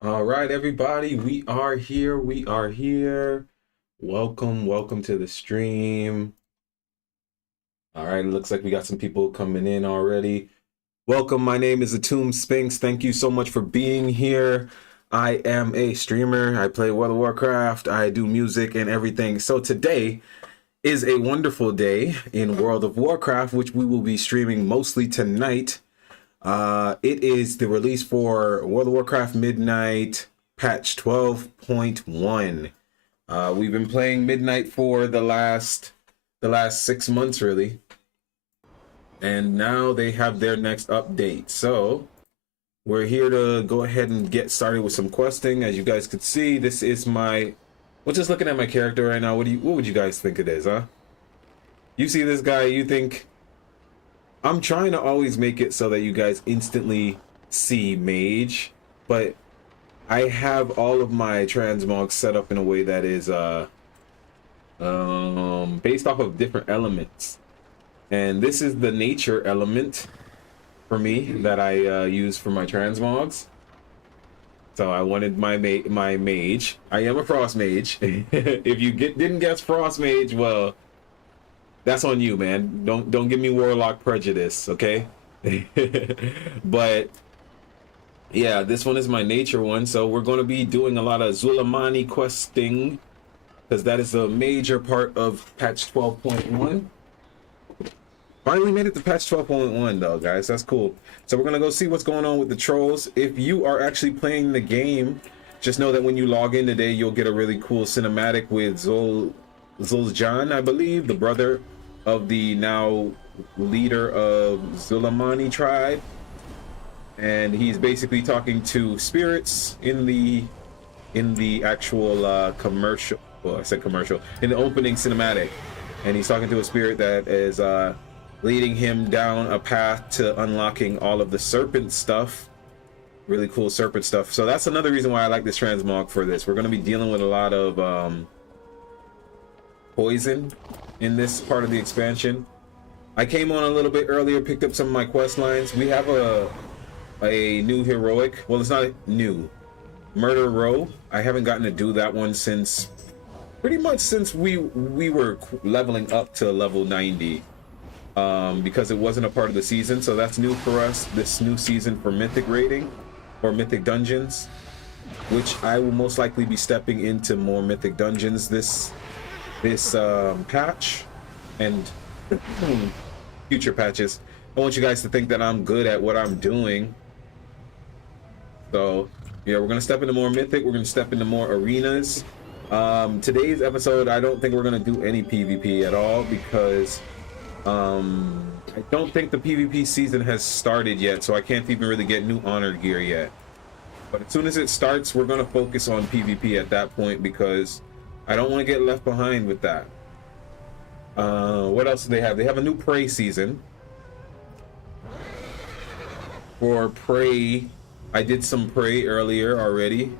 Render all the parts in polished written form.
All right, everybody, we are here. We are here. Welcome to the stream. All right, it looks like we got some people coming in already. Welcome, my name is Atum Sphinx. Thank you so much for being here. I am a streamer. I play World of Warcraft. I do music and everything. So today is a wonderful day in World of Warcraft, which we will be streaming mostly tonight. It is the release for World of Warcraft Midnight patch 12.1. We've been playing Midnight for the last 6 months really, and now they have their next update. So we're here to go ahead and get started with some questing. As you guys could see, this is my. Well, just looking at my character right now, what would you guys think it is, huh? You see this guy, you think. I'm trying to always make it so that you guys instantly see Mage, but I have all of my transmogs set up in a way that is based off of different elements. And this is the nature element for me that I use for my transmogs. So I wanted my mage. I am a frost mage. If you didn't guess frost mage, well, that's on you, man. Don't give me warlock prejudice, okay? But yeah, this one is my nature one, so we're going to be doing a lot of Zulamani questing because that is a major part of patch 12.1. Finally made it to patch 12.1 though, guys. That's cool. So we're going to go see what's going on with the trolls. If you are actually playing the game, just know that when you log in today, you'll get a really cool cinematic with Zul'Jan, I believe, the brother of the now leader of Zulamani tribe, and he's basically talking to spirits in the actual commercial. Well, I said commercial in the opening cinematic, and he's talking to a spirit that is leading him down a path to unlocking all of the serpent stuff. Really cool serpent stuff. So that's another reason why I like this transmog for this. We're going to be dealing with a lot of poison in this part of the expansion. I came on a little bit earlier, picked up some of my quest lines. We have a new heroic. Well, it's not new. Murder Row. I haven't gotten to do that one since pretty much since we were leveling up to level 90, because it wasn't a part of the season. So that's new for us this new season for mythic raiding or mythic dungeons, which I will most likely be stepping into more mythic dungeons this patch and future patches. I want you guys to think that I'm good at what I'm doing. So yeah, we're gonna step into more mythic. We're gonna step into more arenas. Today's episode, I don't think we're gonna do any PvP at all because I don't think the PvP season has started yet, so I can't even really get new honored gear yet. But as soon as it starts, we're gonna focus on PvP at that point because I don't want to get left behind with that. What else do they have? They have a new prey season. For prey, I did some prey earlier already,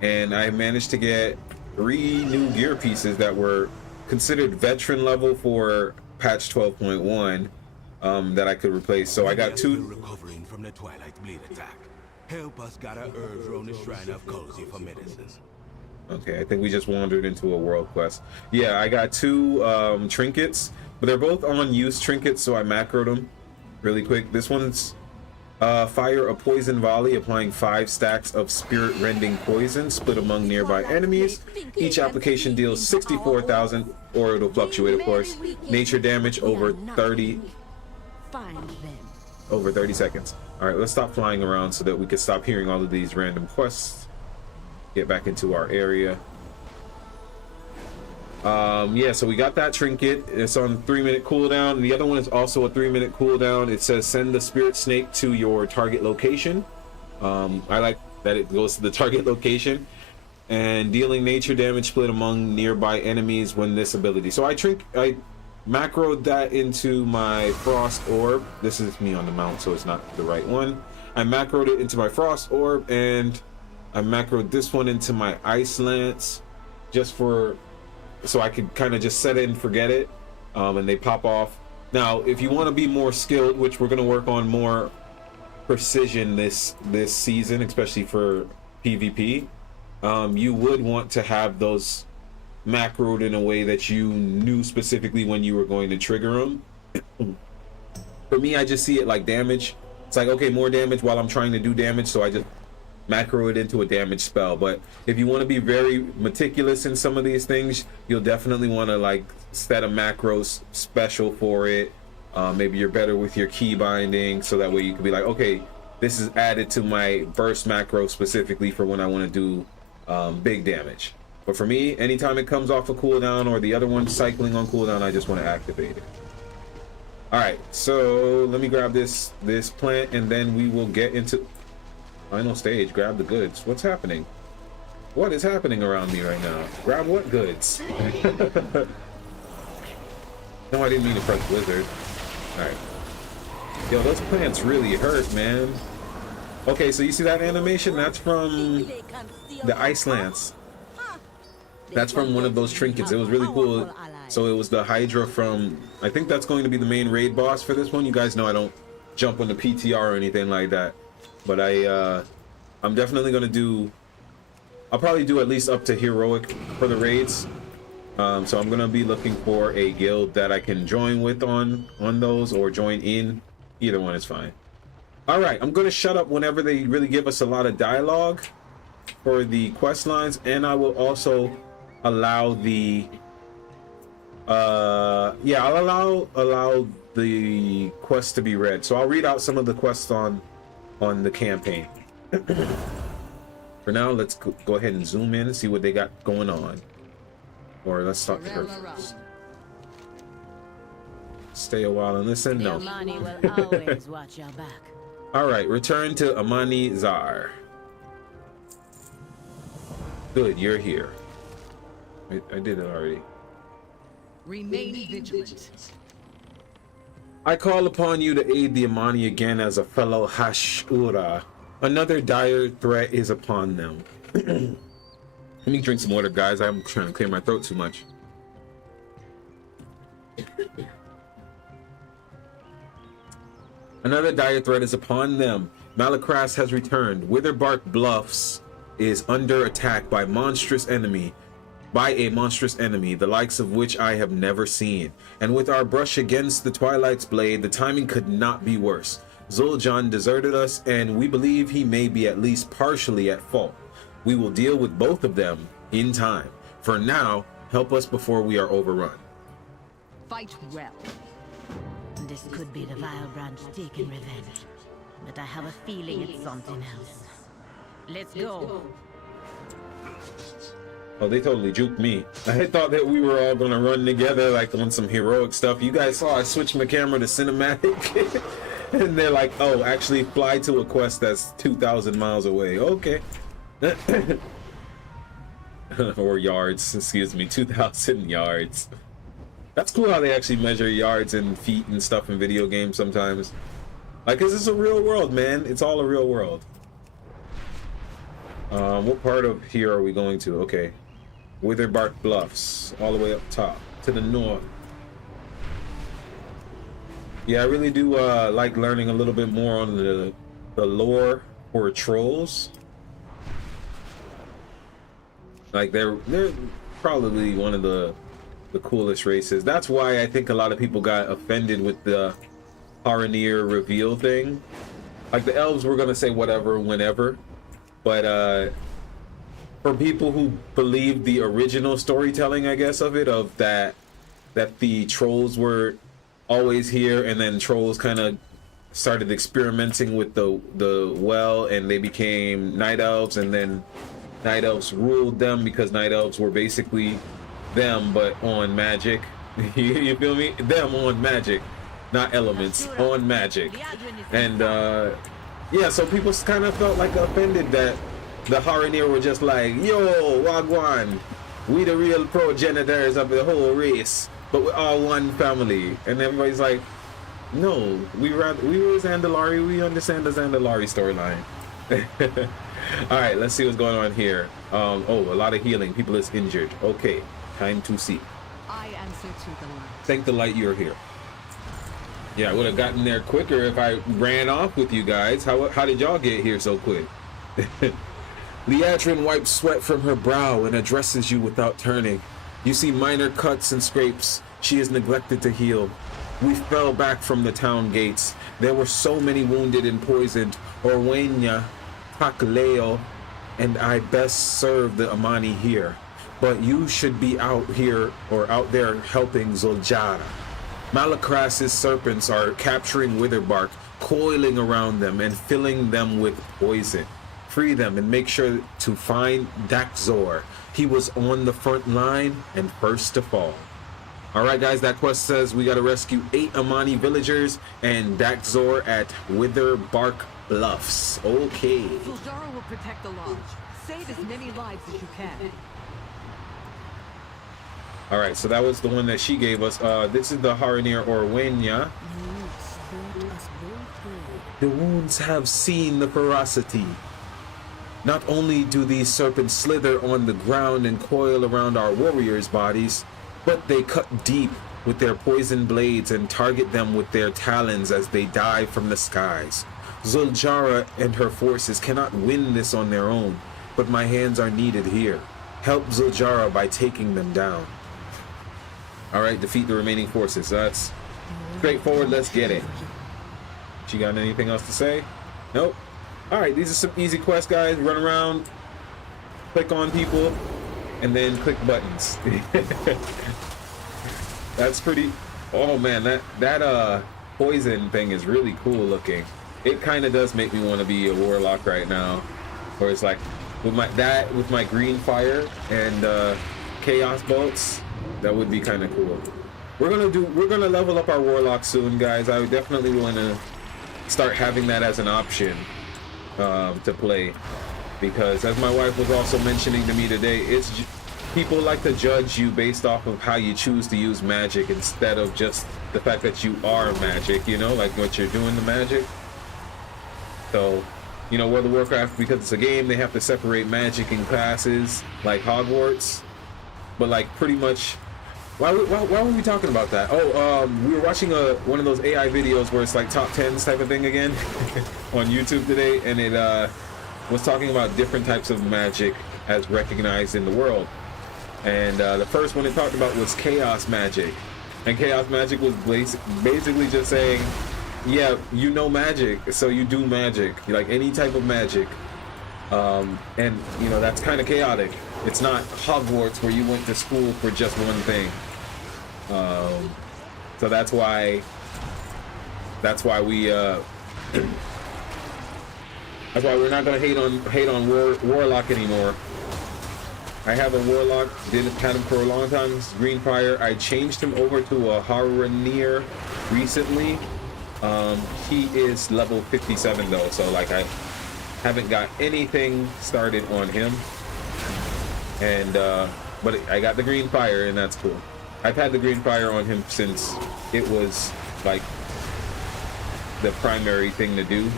and I managed to get 3 new gear pieces that were considered veteran level for patch 12.1 that I could replace. So I got 2. Recovering from the Twilight Bleed attack. Help us got a herbs round the shrine of Cozy for medicine. Okay, I think we just wandered into a world quest. Yeah, I got 2 trinkets, but they're both on use trinkets, so I macroed them really quick. This one's fire a poison volley, applying 5 stacks of spirit rending poison split among nearby enemies. Each application deals 64,000, or it'll fluctuate, of course. Nature damage over 30 seconds. All right, let's stop flying around so that we can stop hearing all of these random quests. Get back into our area. Yeah, so we got that trinket. It's on 3-minute cooldown, and the other one is also a 3-minute cooldown. It says send the spirit snake to your target location. I like that it goes to the target location, and dealing nature damage split among nearby enemies when this ability. So I macroed that into my frost orb. This is me on the mount, so it's not the right one. I macroed it into my frost orb, and I macroed this one into my ice lance just so I could kind of just set it and forget it, and they pop off. Now, if you want to be more skilled, which we're going to work on more precision this season, especially for PvP, you would want to have those macroed in a way that you knew specifically when you were going to trigger them. For me, I just see it like damage. It's like, okay, more damage while I'm trying to do damage, so I just macro it into a damage spell. But if you want to be very meticulous in some of these things, you'll definitely want to like set a macro special for it. Maybe you're better with your key binding, so that way you can be like, okay, this is added to my burst macro specifically for when I want to do big damage. But for me, anytime it comes off a cooldown or the other one cycling on cooldown, I just want to activate it. All right, so let me grab this plant, and then we will get into final stage. Grab the goods. What's happening? What is happening around me right now? Grab what goods? No, I didn't mean to press wizard. All right. Yo, those plants really hurt, man. Okay, so you see that animation? That's from the Ice Lance. That's from one of those trinkets. It was really cool. So it was the Hydra from, I think that's going to be the main raid boss for this one. You guys know I don't jump on the PTR or anything like that. But I'm definitely going to do, I'll probably do at least up to heroic for the raids. So I'm going to be looking for a guild that I can join with on those, or join in. Either one is fine. All right, I'm going to shut up whenever they really give us a lot of dialogue for the quest lines, and I will also allow the I'll allow the quest to be read. So I'll read out some of the quests on the campaign. For now, let's go ahead and zoom in and see what they got going on. Or let's start with her first. Stay a while and listen. No. Amani will always watch your back. All right, return to Amani Zar. Good, you're here. I did it already. Remain vigilant. I call upon you to aid the Amani again as a fellow Hashura. Another dire threat is upon them. Let me drink some water, guys. I'm trying to clear my throat too much. Another dire threat is upon them. Malakras has returned. Witherbark Bluffs is under attack by a monstrous enemy, the likes of which I have never seen. And with our brush against the Twilight's blade, the timing could not be worse. Zul'Jin deserted us, and we believe he may be at least partially at fault. We will deal with both of them in time. For now, help us before we are overrun. Fight well. This could be the Vile Branch taking revenge, but I have a feeling it's something else. Let's go. Oh, they totally juked me. I thought that we were all gonna run together like on some heroic stuff. You guys saw I switched my camera to cinematic. And they're like, oh, actually fly to a quest that's 2,000 miles away. Okay. Or yards, excuse me, 2,000 yards. That's cool how they actually measure yards and feet and stuff in video games sometimes. Like, 'cause it's a real world, man. It's all a real world. What part of here are we going to? Okay. Witherbark Bluffs, all the way up top to the north. Yeah, I really do like learning a little bit more on the lore for trolls. Like they're probably one of the coolest races. That's why I think a lot of people got offended with the Haranir reveal thing. Like the elves were gonna say whatever, whenever, but for people who believe the original storytelling, I guess, of it, of that the trolls were always here, and then trolls kind of started experimenting with the well, and they became night elves, and then night elves ruled them because night elves were basically them but on magic. You feel me? Them on magic, not elements, on magic. And yeah, so people kind of felt like offended that the Haranir were just like, yo, wagwan, we the real progenitors of the whole race, but we're all one family. And everybody's like, no, we were Zandalari, we understand the Zandalari storyline. All right, let's see what's going on here. Oh, a lot of healing. People is injured. Okay, time to see. I answer to the light. Thank the light you're here. Yeah, I would have gotten there quicker if I ran off with you guys. How did y'all get here so quick? Liadrin wipes sweat from her brow and addresses you without turning. You see minor cuts and scrapes she has neglected to heal. We fell back from the town gates. There were so many wounded and poisoned. Orwenya, Takleo, and I best serve the Amani here. But you should be out here or out there helping Zuljara. Malacras's serpents are capturing Witherbark, coiling around them and filling them with poison. Free them and make sure to find Dakzor. He was on the front line and first to fall. All right, guys, that quest says we got to rescue 8 Amani villagers and Dakzor at Witherbark Bluffs. Okay. Zuljara will protect the lodge. Save as many lives as you can. All right, so that was the one that she gave us. This is the Haranir Orwenya. The wounds have seen the ferocity. Not only do these serpents slither on the ground and coil around our warriors' bodies, but they cut deep with their poison blades and target them with their talons as they dive from the skies. Zuljara and her forces cannot win this on their own, but my hands are needed here. Help Zuljara by taking them down. All right, defeat the remaining forces. That's straightforward. Let's get it. She got anything else to say? Nope. All right, these are some easy quests, guys. Run around, click on people, and then click buttons. That's pretty. Oh man, that poison thing is really cool looking. It kind of does make me want to be a warlock right now, where it's like with my green fire and chaos bolts. That would be kind of cool. We're gonna level up our warlock soon, guys. I definitely want to start having that as an option to play, because as my wife was also mentioning to me today, people like to judge you based off of how you choose to use magic instead of just the fact that you are magic, you know, like what you're doing the magic. So, you know, World of Warcraft, because it's a game, they have to separate magic in classes like Hogwarts. But like pretty much, why were we talking about that? Oh, we were watching one of those AI videos where it's like top 10s type of thing again on YouTube today, and it was talking about different types of magic as recognized in the world. And the first one it talked about was chaos magic, and chaos magic was basically just saying, yeah, you know magic, so you do magic, like any type of magic. And you know, that's kind of chaotic. It's not Hogwarts where you went to school for just one thing. So that's why we that's why we're not gonna hate on warlock anymore. I have a warlock, had him for a long time. This is Green Fire. I changed him over to a Haranir recently. He is level 57 though, so like I haven't got anything started on him. And but I got the Green Fire, and that's cool. I've had the Green Fire on him since it was like the primary thing to do,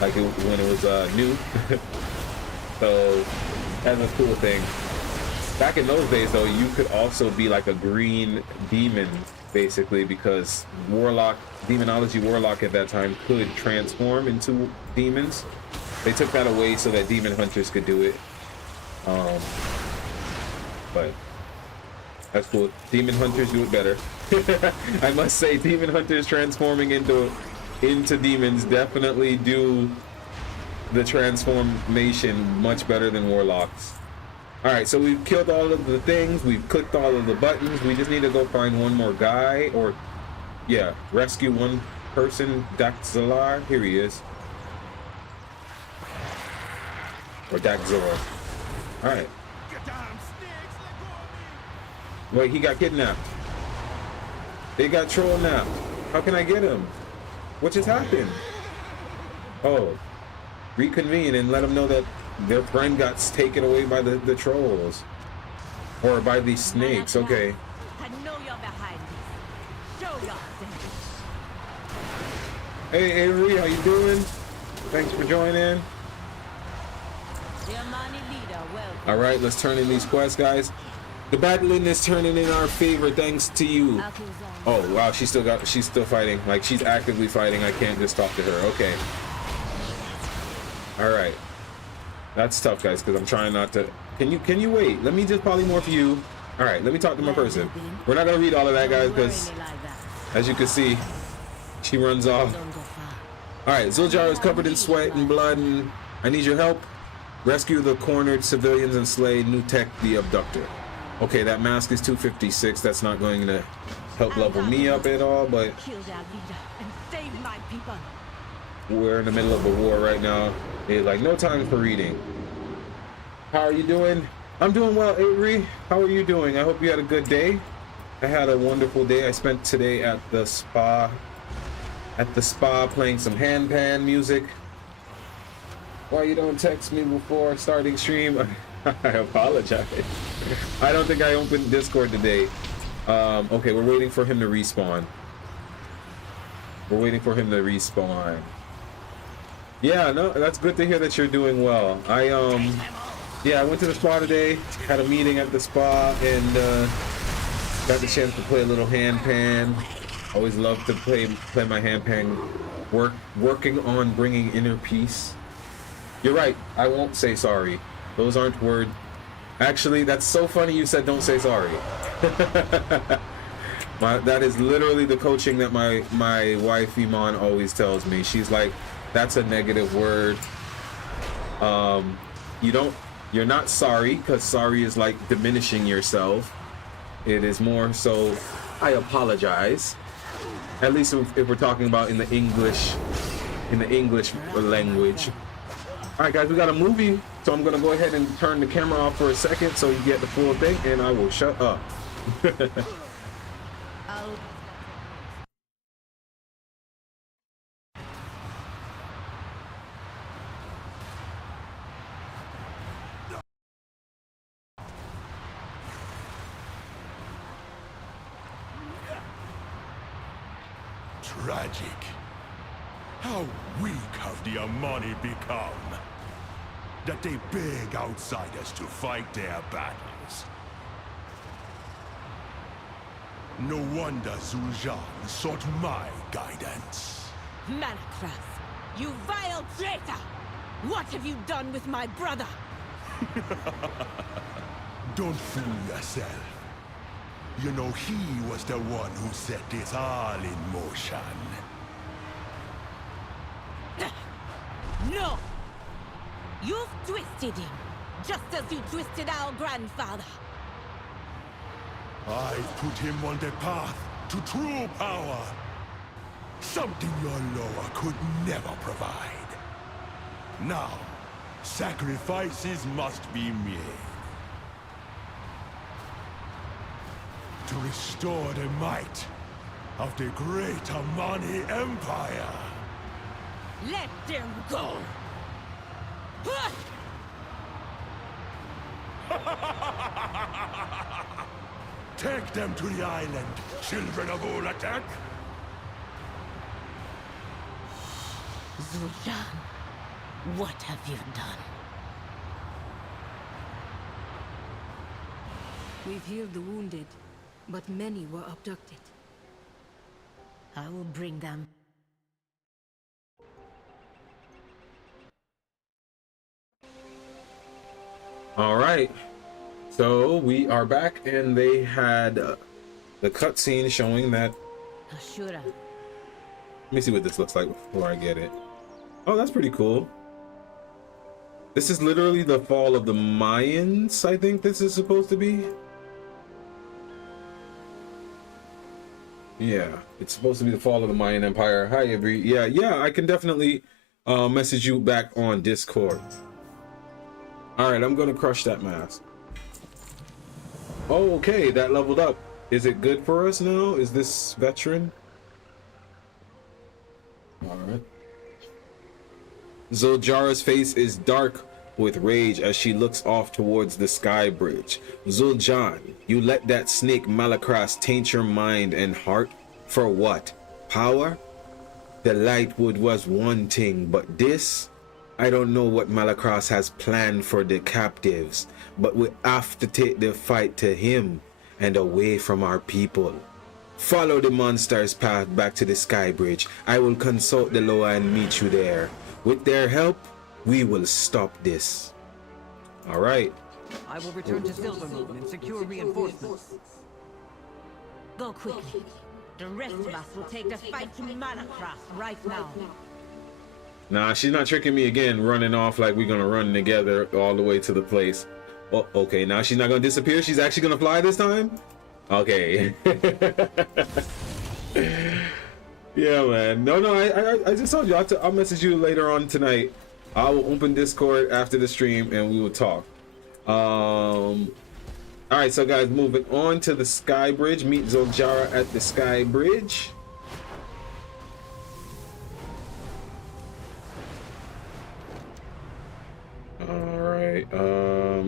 like when it was new. So that's a cool thing. Back in those days though, you could also be like a green demon basically, because demonology warlock at that time could transform into demons. They took that away so that demon hunters could do it. But that's cool. Demon hunters do it better. I must say, demon hunters transforming into demons definitely do the transformation much better than warlocks. All right, so we've killed all of the things. We've clicked all of the buttons. We just need to go find one more guy, or yeah, rescue one person. Dakzalar, here he is. Or Dakzor. All right. Wait, he got kidnapped. They got troll napped. How can I get him? What just happened? Oh, reconvene and let them know that their friend got taken away by the trolls. Or by these snakes, okay. I know you're behind this. Show yourself. Hey Avery, how you doing? Thanks for joining. All right, let's turn in these quests, guys. The battling is turning in our favor thanks to you. Oh wow, she's still fighting. Like she's actively fighting. I can't just talk to her. Okay. All right. That's tough, guys, because I'm trying not to. Can you wait? Let me just polymorph you. All right, let me talk to my person. We're not gonna read all of that, guys, because as you can see, she runs off. All right, Zul'jara is covered in sweat and blood, and I need your help. Rescue the cornered civilians and slay Nutek the abductor. Okay, that mask is 256. That's not going to help level me up at all, but we're in the middle of a war right now. It's like no time for reading. How are you doing? I'm doing well, Avery. How are you doing? I hope you had a good day. I had a wonderful day. I spent today at the spa. Playing some handpan music. Why you don't text me before starting stream? I apologize. I don't think I opened Discord today. Okay, we're waiting for him to respawn. Yeah, no, that's good to hear that you're doing well. Yeah, I went to the spa today, had a meeting at the spa, and got the chance to play a little handpan. Always love to play my handpan. Working on bringing inner peace. You're right, I won't say sorry. Those aren't words. Actually, that's so funny you said don't say sorry. That is literally the coaching that my wife Iman always tells me. She's like, that's a negative word. You're not sorry, because sorry is like diminishing yourself. It is more so, I apologize. At least if we're talking about in the English language. All right, guys, we got a movie, so I'm gonna go ahead and turn the camera off for a second so you get the full thing, and I will shut up. Tragic. How weak have the Amani become? That they beg outsiders to fight their battles. No wonder Zul'jara sought my guidance. Malakras, you vile traitor! What have you done with my brother? Don't fool yourself. You know he was the one who set this all in motion. No! You've twisted him, just as you twisted our grandfather. I've put him on the path to true power. Something your lower could never provide. Now, sacrifices must be made. To restore the might of the great Amani Empire. Let them go! Take them to the island, children of Ulatek. Zul'jara, what have you done? We've healed the wounded, but many were abducted. I will bring them. All right, so we are back, and they had the cutscene showing that. Ashura. Let me see what this looks like before I get it. Oh, that's pretty cool. This is literally the fall of the Mayans, I think this is supposed to be. Yeah, it's supposed to be the fall of the Mayan Empire. Hi, Avery. Yeah, I can definitely message you back on Discord. All right, I'm gonna crush that mask. Oh, okay, that leveled up. Is it good for us now? Is this veteran? All right. Zul'jara's face is dark with rage as she looks off towards the sky bridge. Zul'jara, you let that snake Malakras taint your mind and heart? For what? Power? The Lightwood was one thing, but this? I don't know what Malakras has planned for the captives, but we have to take the fight to him and away from our people. Follow the monster's path back to the sky bridge. I will consult the Loa and meet you there. With their help, we will stop this. All right. I will return to Silvermoon and secure reinforcements. Go quickly. The rest of us will take the fight to Malacross right now. Nah, she's not tricking me again, running off like we're gonna run together all the way to the place. Oh, okay, now she's not gonna disappear. She's actually gonna fly this time? Okay. Yeah, man. No, I just told you. I'll message you later on tonight. I will open Discord after the stream and we will talk. All right, so guys, moving on to the Sky Bridge. Meet Zoljara at the Sky Bridge. All right.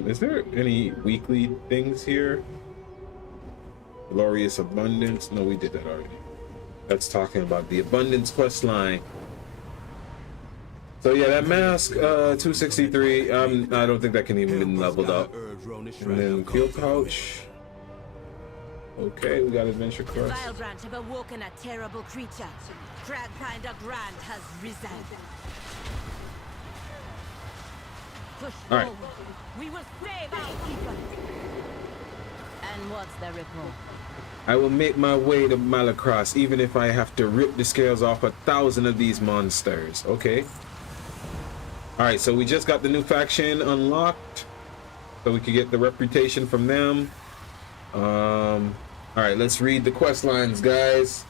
Is there any weekly things here? Glorious Abundance. No, we did that already. That's talking about the Abundance quest line. So yeah, that mask, 263. I don't think that can even be leveled up. And then field pouch. Okay, we got adventure The quest. Vile Branch have awoken a terrible creature. Cragfinder Grand has risen. Push All right. forward. We will save our people. And what's the report? I will make my way to Malacross, even if I have to rip the scales off 1,000 of these monsters. Okay. All right, so we just got the new faction unlocked, so we could get the reputation from them. All right, let's read the quest lines, guys.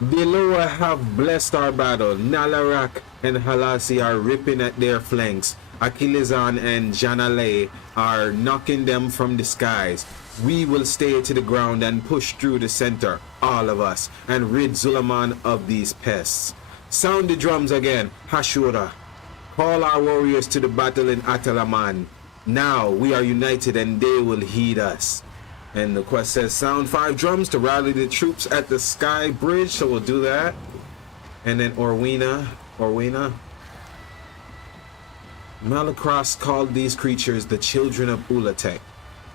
The Loa have blessed our battle. Nalarak and Halasi are ripping at their flanks. Achillezan and Janale are knocking them from the skies. We will stay to the ground and push through the center, all of us, and rid Zulaman of these pests. Sound the drums again, Hashura. Call our warriors to the battle in Atalaman. Now we are united and they will heed us. And the quest says sound 5 drums to rally the troops at the Sky Bridge, so we'll do that. And then Orwina. Malacross called these creatures the children of Ulatek.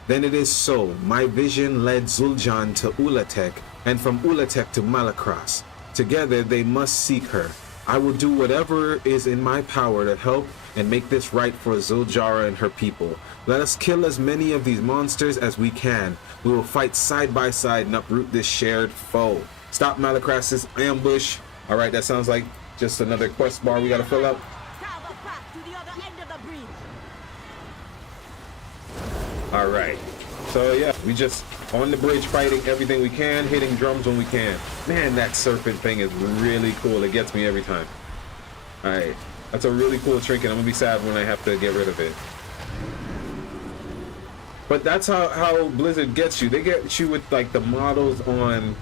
Then it is so. My vision led Zul'Jan to Ulatek, and from Ulatek to Malacross. Together they must seek her. I will do whatever is in my power to help and make this right for Zoljara and her people. Let us kill as many of these monsters as we can. We will fight side by side and uproot this shared foe. Stop Malacross's ambush. All right, that sounds like just another quest bar we gotta fill up. Travel back to the other end of the bridge. All right, so yeah, we just on the bridge fighting everything we can, hitting drums when we can. Man, that serpent thing is really cool. It gets me every time. All right, that's a really cool trinket. I'm gonna be sad when I have to get rid of it. But that's how Blizzard gets you. They get you with like the models on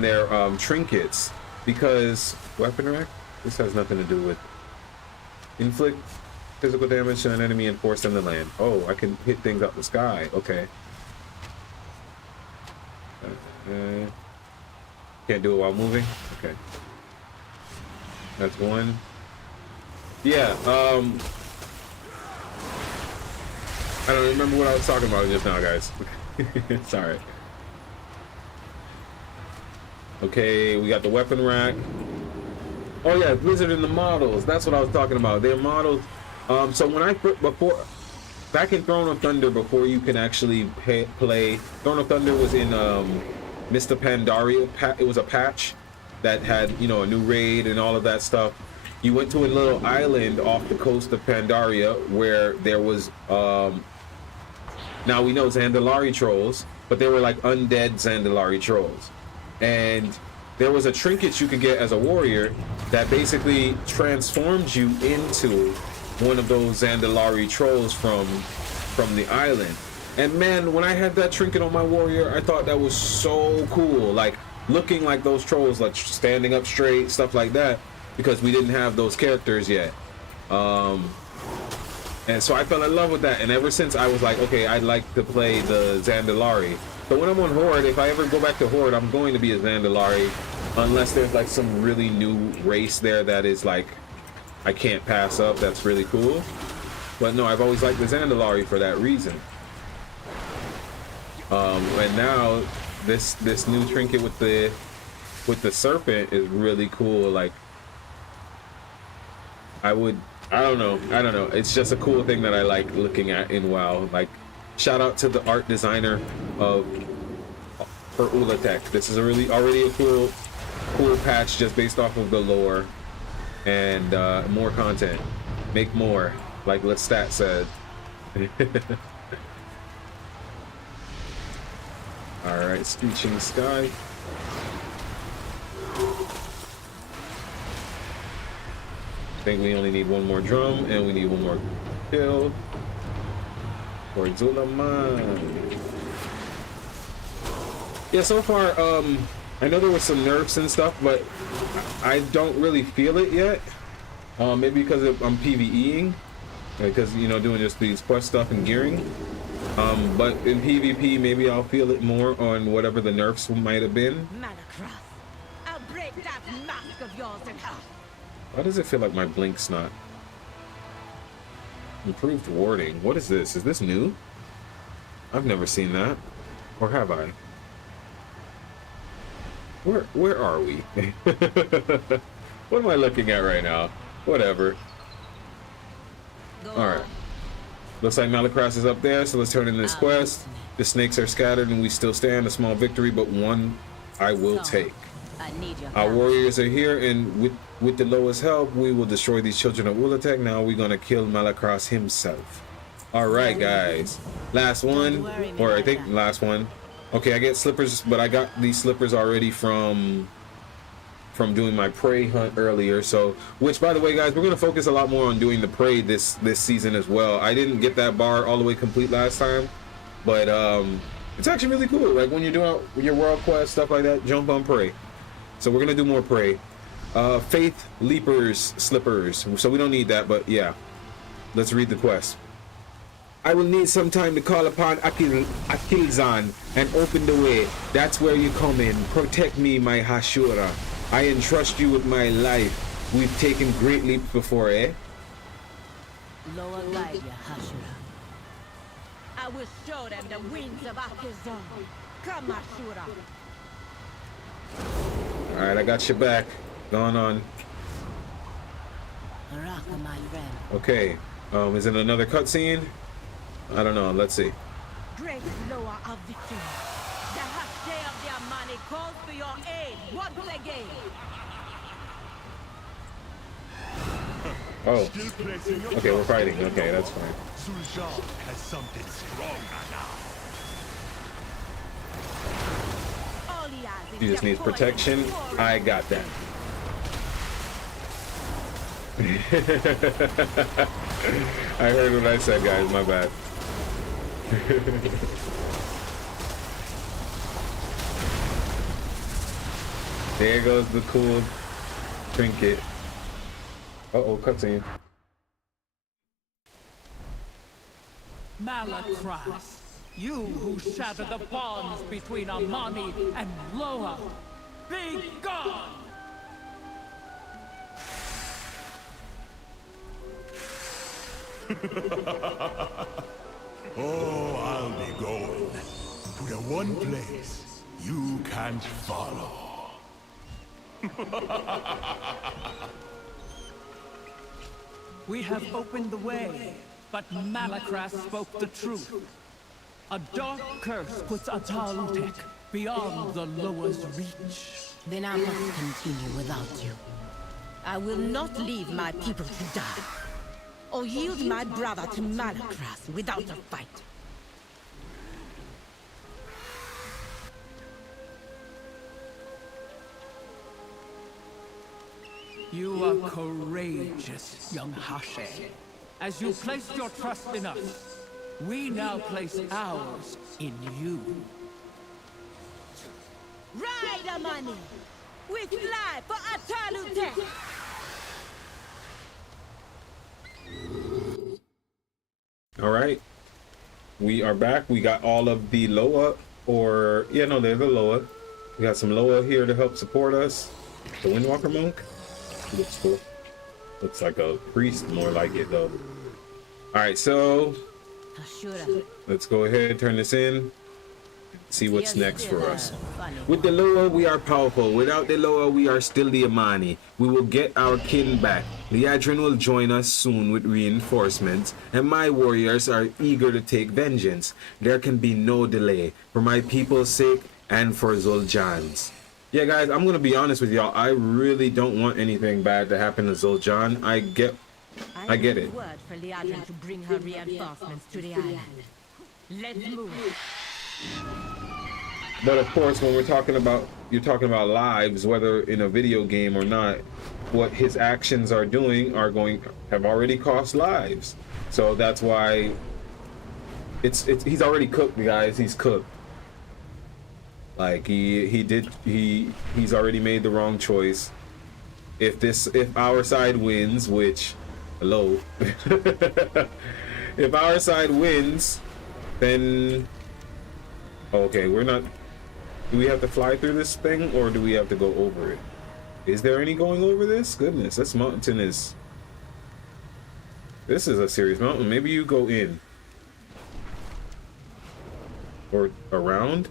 their trinkets, because weapon rack. This has nothing to do with inflict physical damage to an enemy and force them to land. Oh, I can hit things up the sky. Okay. Can't do it while moving. Okay. That's one. Yeah. I don't remember what I was talking about just now, guys. Sorry. Okay, we got the weapon rack. Oh yeah, Blizzard and the models. That's what I was talking about. Their models. So when back in Throne of Thunder, before you can actually play, Throne of Thunder was in Mr. Pandaria. It was a patch that had, you know, a new raid and all of that stuff. You went to a little island off the coast of Pandaria where there was now we know Zandalari trolls, but they were like undead Zandalari trolls. And there was a trinket you could get as a warrior that basically transformed you into one of those Zandalari trolls from the island. And man, when I had that trinket on my warrior, I thought that was so cool, like looking like those trolls, like standing up straight, stuff like that, because we didn't have those characters yet. And so I fell in love with that, and ever since I was like, okay, I'd like to play the Zandalari. So when I'm on Horde, if I ever go back to Horde, I'm going to be a Zandalari, unless there's like some really new race there that is like I can't pass up. That's really cool. But no, I've always liked the Zandalari for that reason. And now this new trinket with the serpent is really cool. Like I would I don't know. It's just a cool thing that I like looking at in WoW. Like, shout out to the art designer for Ulatech. This is already a cool patch just based off of the lore and more content. Make more, like Lestat said. All right, Screeching Sky. I think we only need one more drum and we need one more kill for Zulaman. Yeah, so far, I know there was some nerfs and stuff, but I don't really feel it yet. Maybe because I'm PvEing, because, you know, doing just these quest stuff and gearing. But in PvP, maybe I'll feel it more on whatever the nerfs might have been. Malacross, I'll break that mask of yours in half. Why does it feel like my blink's not? Improved warding. What is this? Is this new? I've never seen that. Or have I? Where are we? What am I looking at right now? Whatever. Alright. Looks like Malacross is up there, so let's turn in this quest. The snakes are scattered and we still stand. A small victory, but one I will take. Our warriors are here, and with the lowest help, we will destroy these children of Ulatech. Now we're gonna kill Malacross himself. Alright, guys. Last one, or I think last one. Okay, I get slippers, but I got these slippers already from doing my prey hunt earlier. So, which, by the way, guys, we're gonna focus a lot more on doing the prey this season as well. I didn't get that bar all the way complete last time, but it's actually really cool. Like when you're doing your world quest stuff like that, jump on prey. So we're gonna do more prey. Faith Leapers slippers. So we don't need that, but yeah. Let's read the quest. I will need some time to call upon Akilzan and open the way. That's where you come in. Protect me, my Hashura. I entrust you with my life. We've taken great leaps before, eh? Lower guide ya, Hashura. I will show them the winds of Akilzan. Come, Ashura. Alright, I got your back. Going on. Raka, my friend. Okay. Is it another cutscene? I don't know. Let's see. Great Loa of victory. The Hashe of the Amani calls for your aid once again. Oh. Okay, we're fighting. Okay, that's fine. Zul'jah has something stronger now. All he has is He just needs protection. I got that. I heard what I said, guys. My bad. There goes the cool trinket. Uh-oh, cutscene. Malacross, you who shatter the bonds between Amani and Loa, be gone! Oh, I'll be going to the one place you can't follow. We have opened the way, but Malacross spoke the truth. A dark curse puts Atalutec beyond the Loa's reach. Then I must continue without you. I will not leave my people to die, or yield my brother to Malacross without a fight. You are courageous, young Hashe. As you placed your trust in us, we now place ours in you. Ride, Amani! We fly for Atalutec! All right. We are back. We got all of the Loa, or... Yeah, no, there's a Loa. We got some Loa here to help support us. The Windwalker Monk. Looks cool. Looks like a priest, more like it, though. All right, so... Hashura. Let's go ahead and turn this in. see what's You're next for still us. a funny With the Loa, we are powerful. Without the Loa, we are still the Amani. We will get our kin back. Liadrin will join us soon with reinforcements, and my warriors are eager to take vengeance. There can be no delay, for my people's sake and for Zul'Jan's. Yeah, guys, I'm going to be honest with y'all. I really don't want anything bad to happen to Zul'Jan. I get it. Word for Liadrin to bring her reinforcements to the island. Let's move. But of course, when you're talking about lives, whether in a video game or not, what his actions are doing have already cost lives. So that's why he's already cooked, guys. He's cooked. Like he's already made the wrong choice. If our side wins, which hello, if our side wins, then okay, we're not. Do we have to fly through this thing, or do we have to go over it? Is there any going over this? Goodness, this mountain is... This is a serious mountain. Maybe you go in. Or around?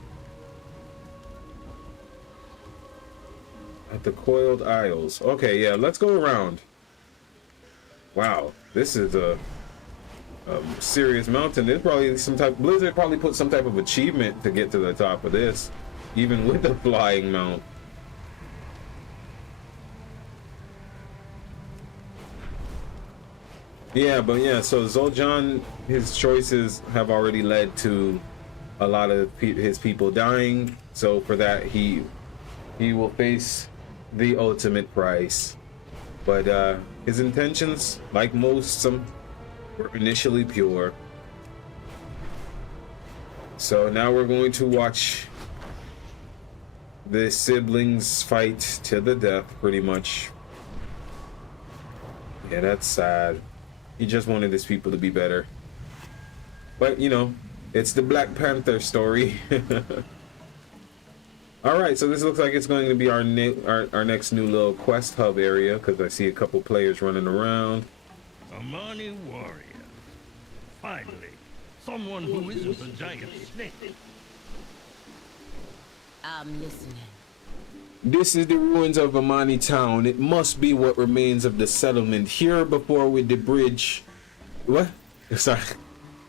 At the Coiled Isles. Okay, yeah, let's go around. Wow, this is a serious mountain. There's probably Blizzard probably put some type of achievement to get to the top of this. Even with the flying mount. Yeah, but yeah, so Zul'Jan, his choices have already led to a lot of his people dying. So for that, he will face the ultimate price. But his intentions, like most, some were initially pure. So now we're going to watch the siblings fight to the death, pretty much. Yeah, that's sad. He just wanted his people to be better. But, you know, it's the Black Panther story. Alright, so this looks like it's going to be our next new little quest hub area, because I see a couple players running around. Amani warrior. Finally, someone who isn't a giant snake. I'm listening. This is the ruins of Amani town. It must be what remains of the settlement here before with the bridge. What? Sorry.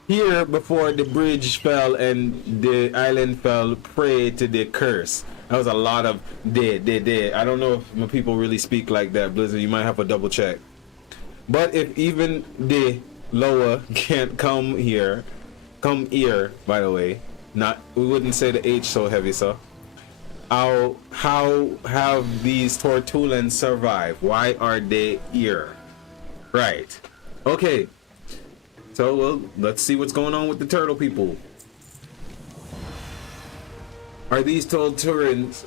Here before the bridge fell and the island fell prey to the curse. That was a lot of dead. I don't know if my people really speak like that, Blizzard. You might have to double check. But if even the Loa can't come here, by the way. We wouldn't say the H so heavy, so. How have these Tortulans survived? Why are they here? Right. Okay. So, well, let's see what's going on with the turtle people. Are these Tortulans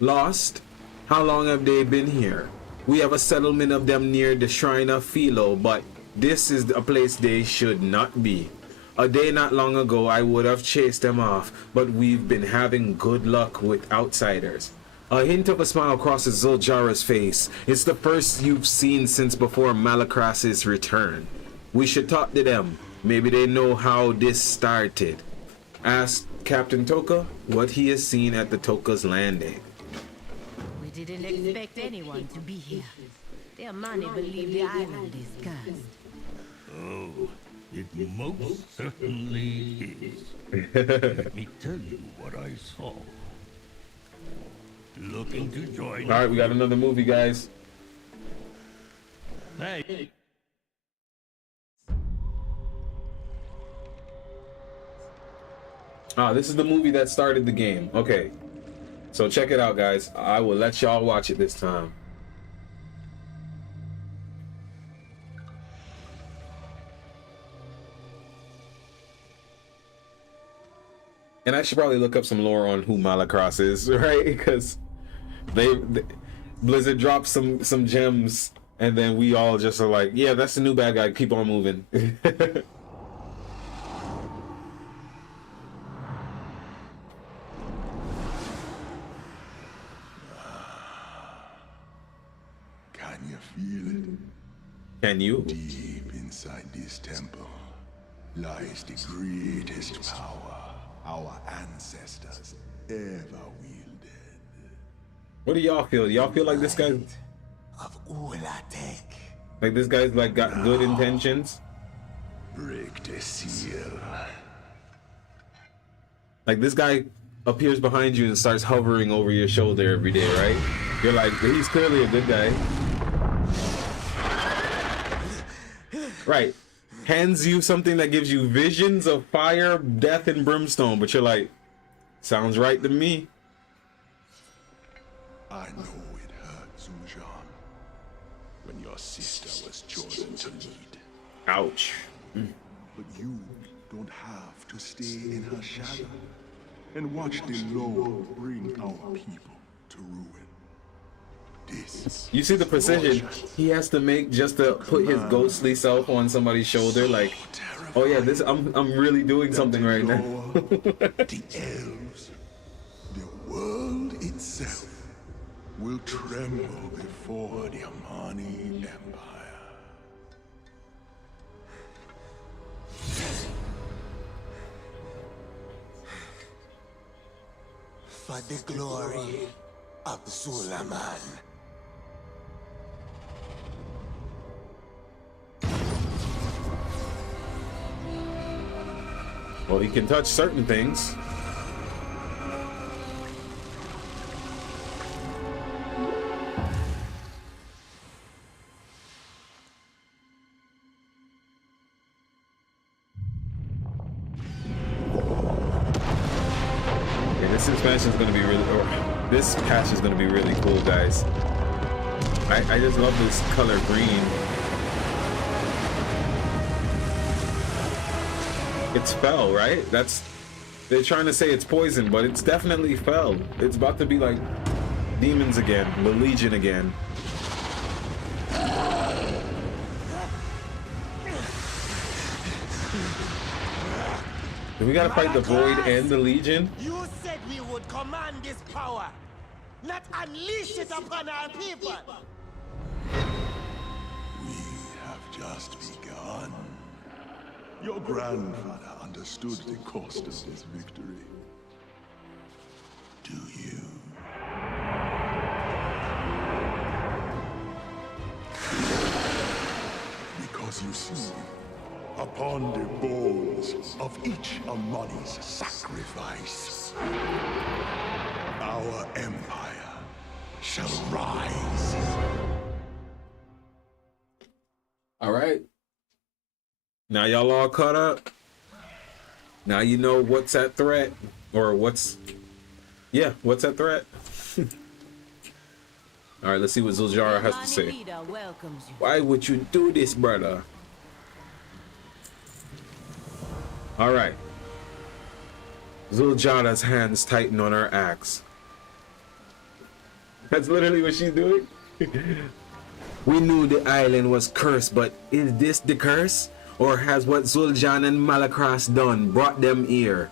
lost? How long have they been here? We have a settlement of them near the Shrine of Philo, but this is a place they should not be. A day not long ago, I would have chased them off, but we've been having good luck with outsiders. A hint of a smile crosses Zul'Jara's face. It's the first you've seen since before Malakras' return. We should talk to them. Maybe they know how this started. Ask Captain Toka what he has seen at the Toka's landing. We didn't expect anyone to be here. The Amani believe the island is cursed. Oh, it most certainly is. Let me tell you what I saw. Looking to join. All right, we got another movie, guys. Hey. This is the movie that started the game. Okay. So check it out, guys. I will let y'all watch it this time. And I should probably look up some lore on who Malakras is, right? Because they Blizzard dropped some gems, and then we all just are like, yeah, that's the new bad guy. Keep on moving. Can you feel it? Can you? Deep inside this temple, lies the greatest power our ancestors ever wielded. What do y'all feel? Y'all feel like this guy, Of Ulatek. like this guy's like got good intentions? Break the seal. Like this guy appears behind you and starts hovering over your shoulder every day, right? You're like, he's clearly a good guy. Right. Hands you something that gives you visions of fire, death, and brimstone, but you're like, sounds right to me. I know it hurt, Zul'Jin, when your sister was chosen to lead. Ouch. But you don't have to stay in her shadow and watch the Lord bring our people to ruin. This. You see the precision he has to make just to put his ghostly self on somebody's shoulder, like, oh yeah, this I'm really doing something right now. The elves, the world itself will tremble before the Amani Empire. For the glory of Zulaman. Well, he can touch certain things. Okay, this expansion is going to be really, or this patch is going to be really cool, guys. I just love this color green. It's fell, right? They're trying to say it's poison, but it's definitely fell. It's about to be like demons again, the Legion again. Do we gotta fight the Void and the Legion? You said we would command this power, not unleash it upon our people. We have just begun. Your grandfather understood the cost of this victory. Do you? Because you see, upon the bones of each Amani's sacrifice, our empire shall rise. All right. Now y'all all caught up. Now you know what's at threat, or what's at threat. All right, let's see what Zul'Jin has to say. Why would you do this, brother? All right. Zul'Jin's hands tighten on her axe. That's literally what she's doing. We knew the island was cursed, but is this the curse? Or has what Zul'Jin and Malakras done brought them here?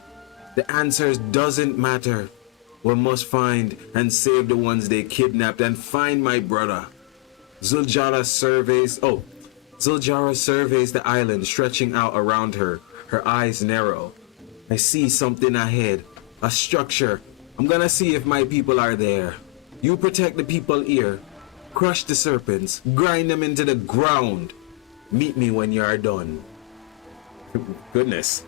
The answers doesn't matter. We must find and save the ones they kidnapped and find my brother. Zul'Jin surveys the island stretching out around her, her eyes narrow. I see something ahead, a structure. I'm gonna see if my people are there. You protect the people here. Crush the serpents, grind them into the ground. Meet me when you are done. Goodness.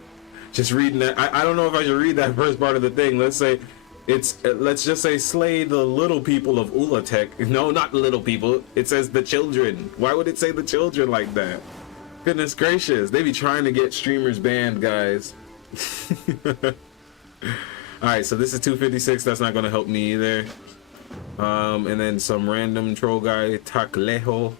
Just reading that. I don't know if I should read that first part of the thing. Let's just say slay the little people of Ulatek. No, not the little people. It says the children. Why would it say the children like that? Goodness gracious. They be trying to get streamers banned, guys. Alright, so this is 256. That's not going to help me either. And then some random troll guy, Takleho.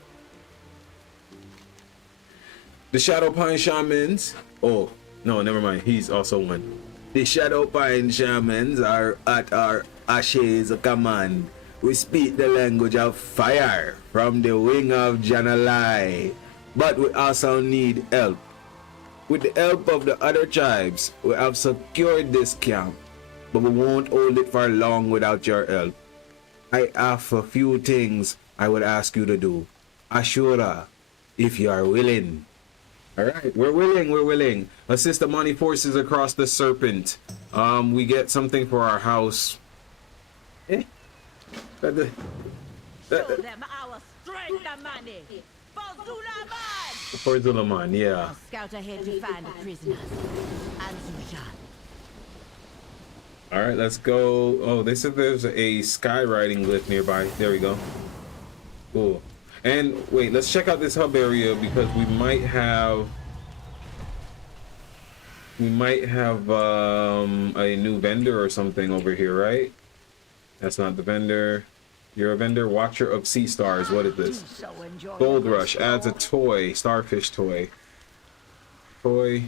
The Shadow Pine Shamans. Oh, no, never mind. He's also one. The Shadow Pine Shamans are at our Ashes command. We speak the language of fire from the wing of Janalai. But we also need help. With the help of the other tribes, we have secured this camp. But we won't hold it for long without your help. I have a few things I would ask you to do. Ashura, if you are willing. All right, we're willing. We're willing. Assist the money forces across the serpent. We get something for our house. Show them our strength and money. For Zulaman! For Zulaman, yeah. I'll scout ahead to find the prisoners. And Zushan. All right, let's go. Oh, they said there's a skywriting glyph nearby. There we go. Cool. And wait, let's check out this hub area because we might have a new vendor or something over here, right? That's not the vendor. You're a vendor, watcher of sea stars. What is this? Gold Rush adds a toy, starfish toy. Toy.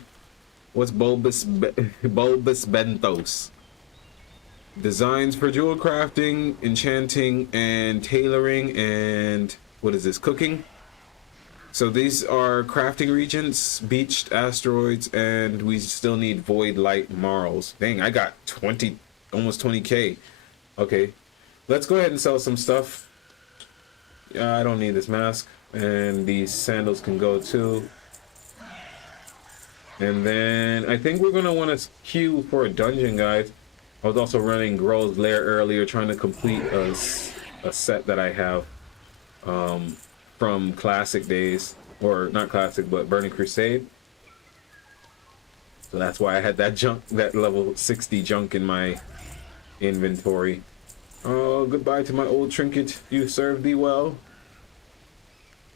What's bulbous benthos? Designs for jewel crafting, enchanting, and tailoring, and what is this? Cooking. So these are crafting regions, beached asteroids, and we still need void light marls. Dang, I got 20, almost 20k. Okay, let's go ahead and sell some stuff. I don't need this mask, and these sandals can go too. And then I think we're gonna want to queue for a dungeon, guys. I was also running Grove's Lair earlier, trying to complete a set that I have from classic days, or not classic, but Burning Crusade. So that's why I had that junk, that level 60 junk in my inventory. Oh, goodbye to my old trinket. You served thee well.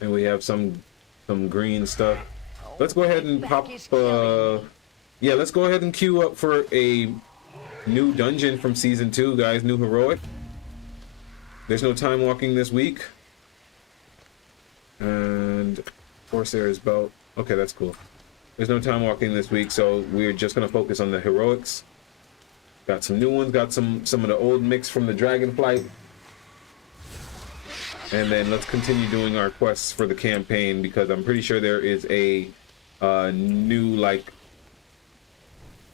And we have some green stuff. Let's go ahead and pop. Yeah, let's go ahead and queue up for a new dungeon from season 2, guys. New heroic. There's no time walking this week. And Corsair's belt. Okay, that's cool. There's no time walking this week, so we're just gonna focus on the heroics. Got some new ones. Got some of the old mix from the Dragonflight. And then let's continue doing our quests for the campaign, because I'm pretty sure there is a new, like,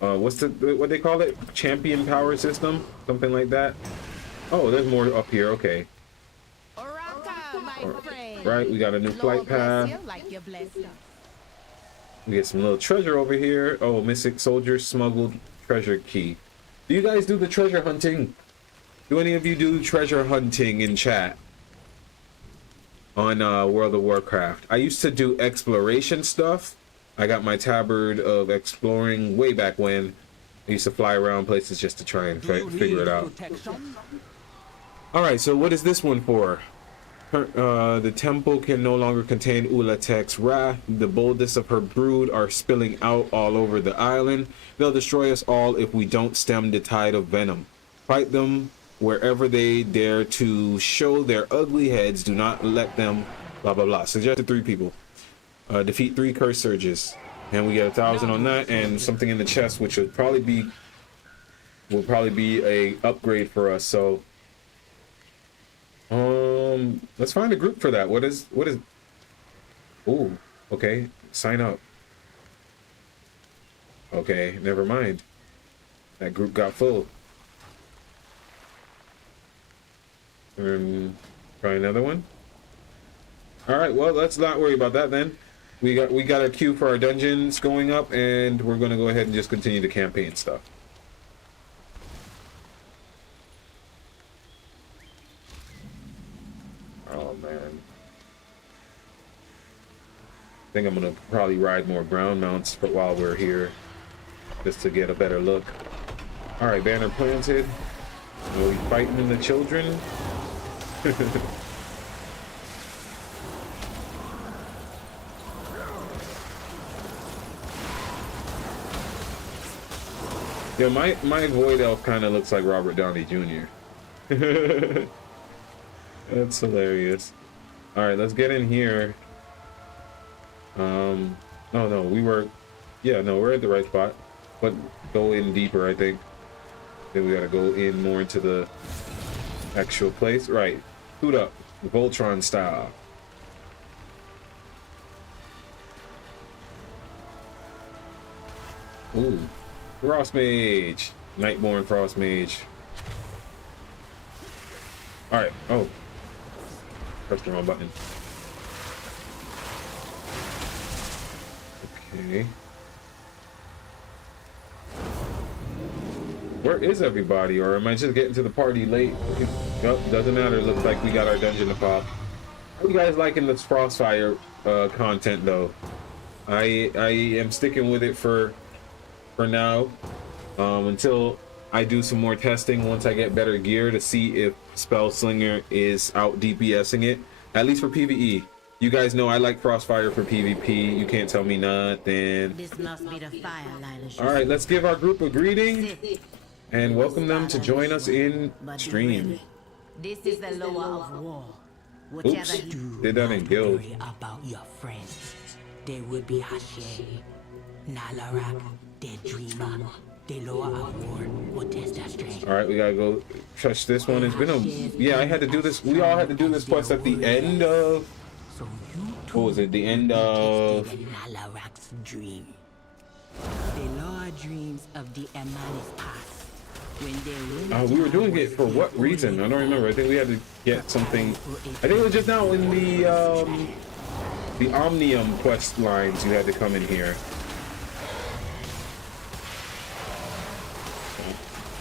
what they call it? Champion power system? Something like that. Oh, there's more up here. Okay. Right, we got a new flight path. We get some little treasure over here. Oh, Mystic Soldier smuggled treasure key. Do you guys do the treasure hunting? Do any of you do treasure hunting in chat? On World of Warcraft. I used to do exploration stuff. I got my tabard of exploring way back when. I used to fly around places just to try and figure it out. Alright, so what is this one for? The temple can no longer contain Ulatek's wrath. The boldest of her brood are spilling out all over the island. They'll destroy us all if we don't stem the tide of venom. Fight them wherever they dare to show their ugly heads. Do not let them blah blah blah. Suggested 3 people. Defeat 3 curse surges, and we get 1,000 on that, and something in the chest, which will probably be a upgrade for us. So let's find a group for that. What is oh, okay, sign up. Okay, never mind, that group got full. Try another one. All right, well, let's not worry about that then. We got a queue for our dungeons going up, and we're gonna go ahead and just continue the campaign stuff. Oh man, I think I'm gonna probably ride more ground mounts for while we're here, just to get a better look. All right, banner planted. Are we fighting the children? Yeah, my Void Elf kind of looks like Robert Downey Jr. That's hilarious. All right, let's get in here. Oh no, we're at the right spot, but go in deeper, I think. Then we gotta go in more into the actual place. Right, suit up, Voltron style. Ooh. Frost Mage, Nightborn Frost Mage. All right. Oh, pressed the wrong button. Okay. Where is everybody? Or am I just getting to the party late? Nope, doesn't matter. Looks like we got our dungeon to pop. How you guys liking this Frostfire content though? I am sticking with it for now until I do some more testing once I get better gear to see if Spellslinger is out DPSing it, at least for PvE. You guys know I like Frostfire for PvP. You can't tell me nothing. This must be the fire Lila. All right, let's give our group a greeting and welcome them to join us in stream. This is the lower of war. Oops, did that in guild. About your friends. They would be Hashem, Nalarak, the dreamer, the lower of war would test their strength. All right, we gotta go touch this one. It's been a, yeah, I had to do this. We all had to do this quest at the end of, what was it? The end of Nalarak's dream. The lower dreams of the Emanis past. When they we were doing it for what reason? I don't remember. I think we had to get something. I think it was just now in the Omnium quest lines. You had to come in here.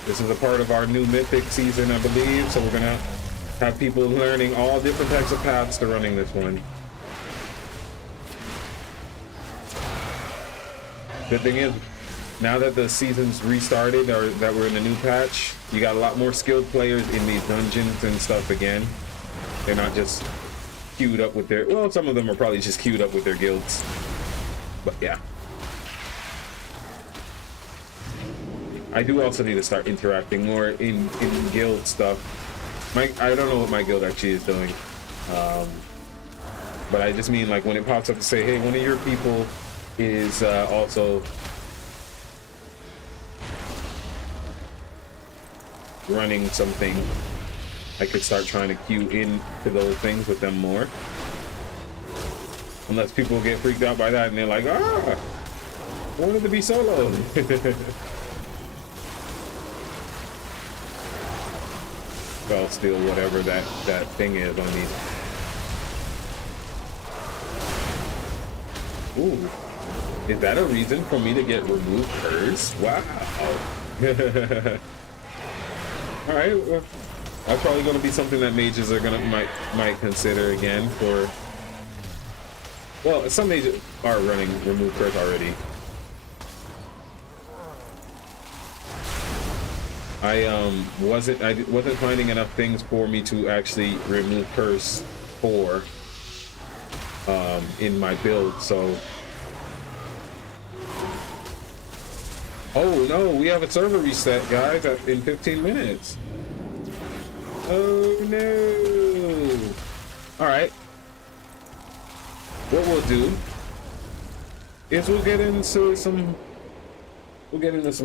This is a part of our new Mythic season, I believe. So we're gonna have people learning all different types of paths to running this one. Good thing is, now that the season's restarted, or that we're in a new patch, you got a lot more skilled players in these dungeons and stuff again. They're not just queued up with their, well, some of them are probably just queued up with their guilds. But yeah. I do also need to start interacting more in guild stuff. I don't know what my guild actually is doing. But I just mean like when it pops up to say, hey, one of your people is also running something, I could start trying to queue in to those things with them more. Unless people get freaked out by that and they're like, I wanted to be solo. Well, still whatever that thing is on these. Ooh. Is that a reason for me to get removed first? Wow. All right, well, that's probably going to be something that mages are might consider again for. Well, some mages are running remove curse already. I wasn't finding enough things for me to actually remove curse for in my build, so. Oh no, we have a server reset, guys, in 15 minutes. Oh no. All right. What we'll do is we'll get into some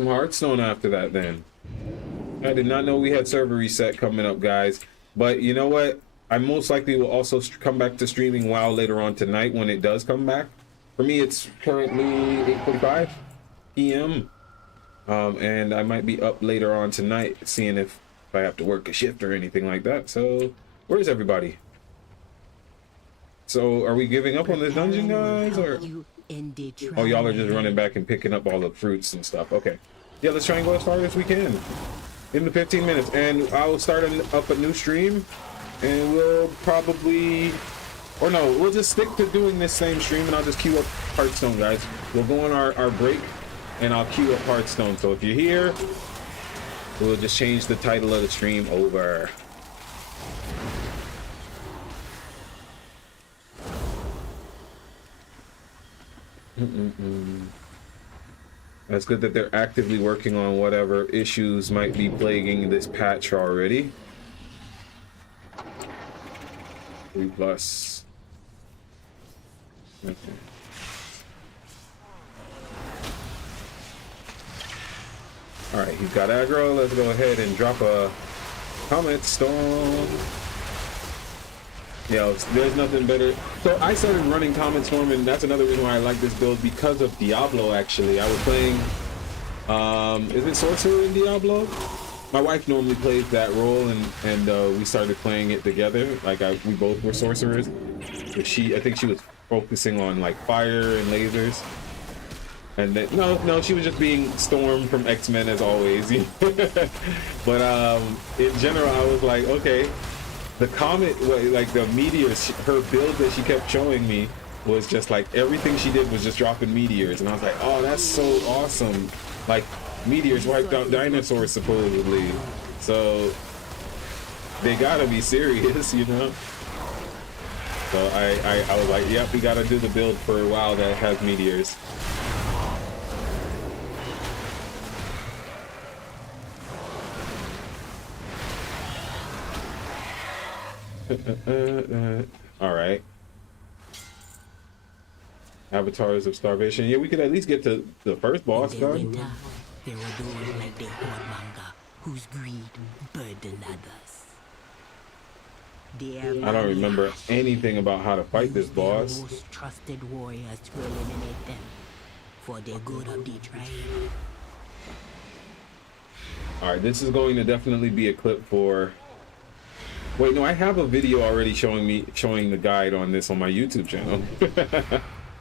Hearthstone after that then. I did not know we had server reset coming up, guys. But you know what? I most likely will also come back to streaming WoW later on tonight when it does come back. For me, it's currently 8:45 p.m. And I might be up later on tonight, seeing if I have to work a shift or anything like that. So, where's everybody? So, are we giving up on this dungeon, guys? Or oh, y'all are just running back and picking up all the fruits and stuff. Okay. Yeah, let's try and go as far as we can in the 15 minutes. And I'll start up a new stream. And we'll probably... Or no, we'll just stick to doing this same stream and I'll just queue up Hearthstone, guys. We'll go on our break. And I'll queue up Hearthstone. So if you're here, we'll just change the title of the stream over. That's good that they're actively working on whatever issues might be plaguing this patch already. 3+. Okay. All right, he's got aggro. Let's go ahead and drop a Comet Storm. Yeah, there's nothing better. So I started running Comet Storm, and that's another reason why I like this build, because of Diablo, actually. I was playing, is it Sorcerer in Diablo? My wife normally plays that role, and we started playing it together. Like, we both were Sorcerers. But I think she was focusing on, like, fire and lasers. And then no, she was just being Storm from X-Men as always. But in general, I was like, okay, the comet, like the meteors, her build that she kept showing me was just like everything she did was just dropping meteors, and I was like, oh, that's so awesome. Like meteors wiped out dinosaurs supposedly, so they gotta be serious, you know. So I was like, yep, we gotta do the build for a while that has meteors. All right. Avatars of Starvation. Yeah, we could at least get to the first boss done. They were doing like the whoremonger whose greed burdened others. I don't remember anything about how to fight this boss. Most trusted warriors to eliminate them for the good of the tribe. All right, this is going to definitely be a clip for. Wait, no, I have a video already showing the guide on this on my YouTube channel.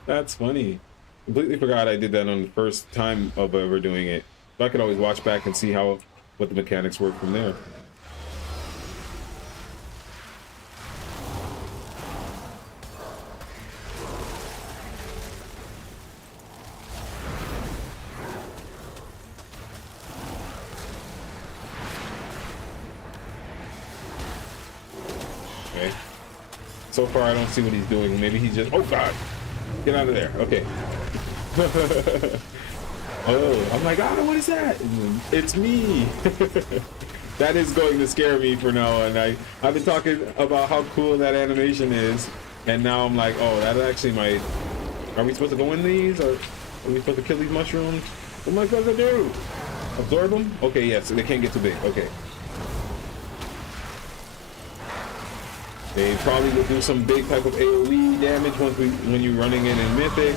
That's funny. Completely forgot I did that on the first time of ever doing it. So I could always watch back and see what the mechanics work from there. Okay. So far, I don't see what he's doing. Maybe he's just. Oh God! Get out of there. Okay. Oh, I'm like, ah, what is that? It's me. That is going to scare me for now. And I've been talking about how cool that animation is, and now I'm like, oh, that actually might. Are we supposed to go in these, or are we supposed to kill these mushrooms? What am I supposed to do? Absorb them? Okay, yes. They can't get too big. Okay. They probably will do some big type of AoE damage when you're running in Mythic.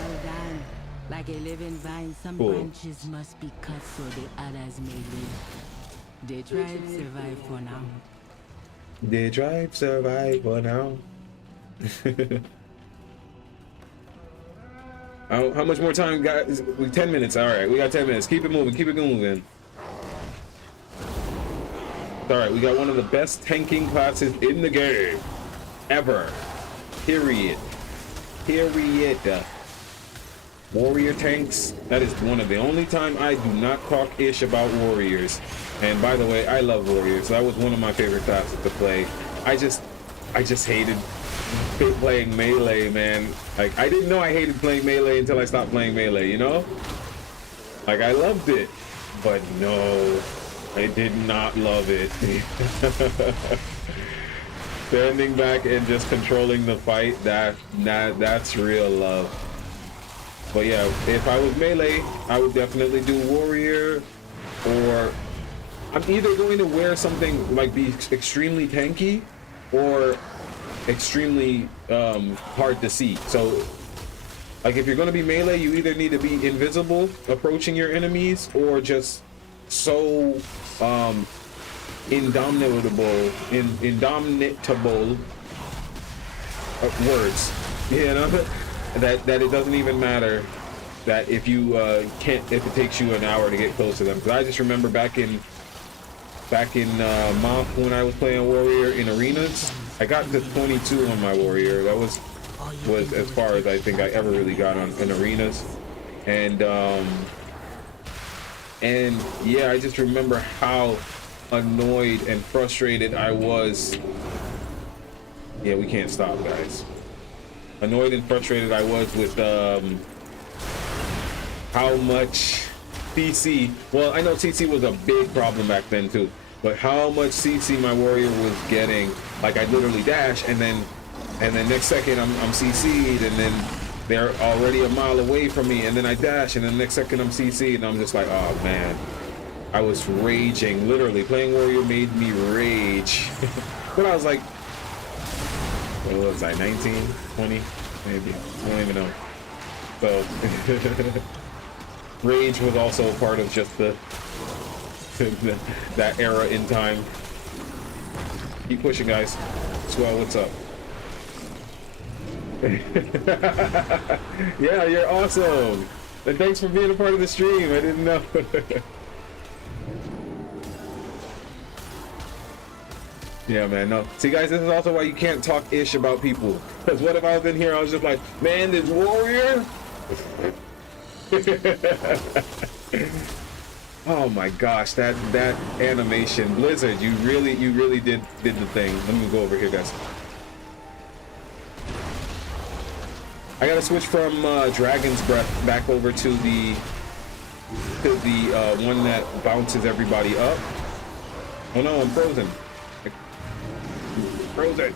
Like a living vine, some Cool. branches must be cut so the others may live. The tribe survive for now. The tribe survive for now. How much more time, guys? 10 minutes. All right, we got 10 minutes. Keep it moving. Keep it moving. All right, we got one of the best tanking classes in the game ever. Period. Period. Warrior tanks. That is one of the only time I do not talk ish about warriors. And by the way, I love warriors. That was one of my favorite classes to play. I just hated playing melee, man. Like, I didn't know I hated playing melee until I stopped playing melee, you know? Like, I loved it, but no, I did not love it. Standing back and just controlling the fight, that's real love. But yeah, if I was melee, I would definitely do warrior, or I'm either going to wear something like be extremely tanky or extremely hard to see. So like if you're going to be melee, you either need to be invisible approaching your enemies, or just so indomitable words, you know, that it doesn't even matter that if you if it takes you an hour to get close to them. Because I just remember back in Moth, when I was playing warrior in arenas, I got to 22 on my warrior. That was as far as I think I ever really got in arenas. And yeah, I just remember how annoyed and frustrated I was. Yeah, we can't stop, guys. Annoyed and frustrated I was with how much CC. Well, I know CC was a big problem back then too, but how much CC my warrior was getting. Like, I literally dash, and then next second I'm CC'd, and then they're already a mile away from me, and then I dash, and then next second I'm CC'd, and I'm just like, oh man, I was raging. Literally, playing warrior made me rage. But I was like, what was I, 19, 20, maybe? I don't even know. So rage was also a part of just that era in time. Keep pushing, guys. Swell, what's up? Yeah, you're awesome. And thanks for being a part of the stream. I didn't know. Yeah, man. No. See, guys, this is also why you can't talk ish about people. Because what if I was in here, I was just like, man, this warrior. Oh my gosh, that animation, Blizzard, you really did the thing. Let me go over here, guys. I gotta switch from Dragon's Breath back over to the one that bounces everybody up. Oh no, I'm frozen. Frozen.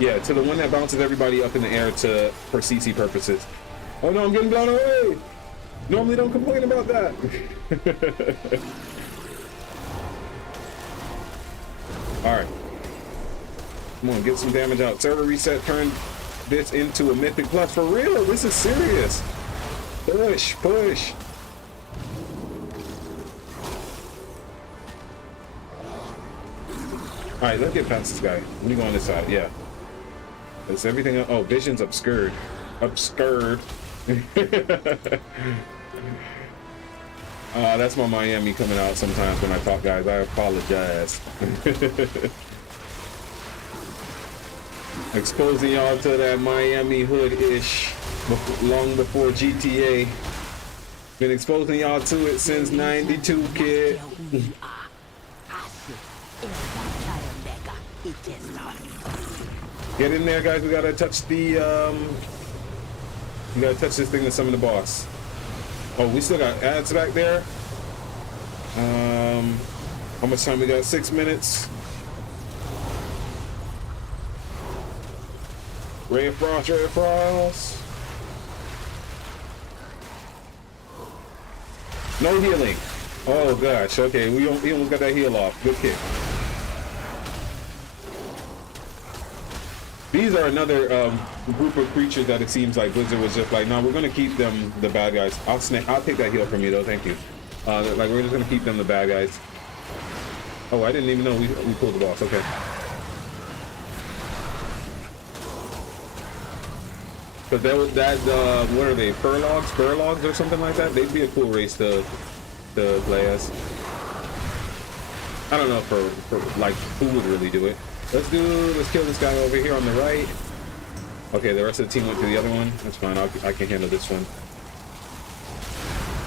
Yeah, to the one that bounces everybody up in the air for CC purposes. Oh no, I'm getting blown away. Normally don't complain about that. Alright. Come on, get some damage out. Server reset, turn this into a Mythic Plus. For real, this is serious. Push, push. Alright, let's get past this guy. Let me go on this side, yeah. Is everything, oh, vision's obscured. Obscured. That's my Miami coming out sometimes when I talk, guys. I apologize. Exposing y'all to that Miami hood-ish long before GTA. Been exposing y'all to it since '92, kid. Get in there, guys. We gotta touch the we gotta touch this thing to summon the boss. Oh, we still got ads back there. How much time we got? 6 minutes. Ray of Frost, Ray of Frost. No healing. Oh gosh, okay, we almost got that heal off. Good kick. These are another group of creatures that it seems like Blizzard was just like, no, we're gonna keep them the bad guys. I'll take that heal from you though, thank you. Like we're just gonna keep them the bad guys. Oh, I didn't even know we pulled the boss. Okay. But that what are they? Furlogs or something like that? They'd be a cool race to play as. I don't know for like who would really do it. Let's kill this guy over here on the right. Okay, the rest of the team went to the other one. That's fine. I can handle this one.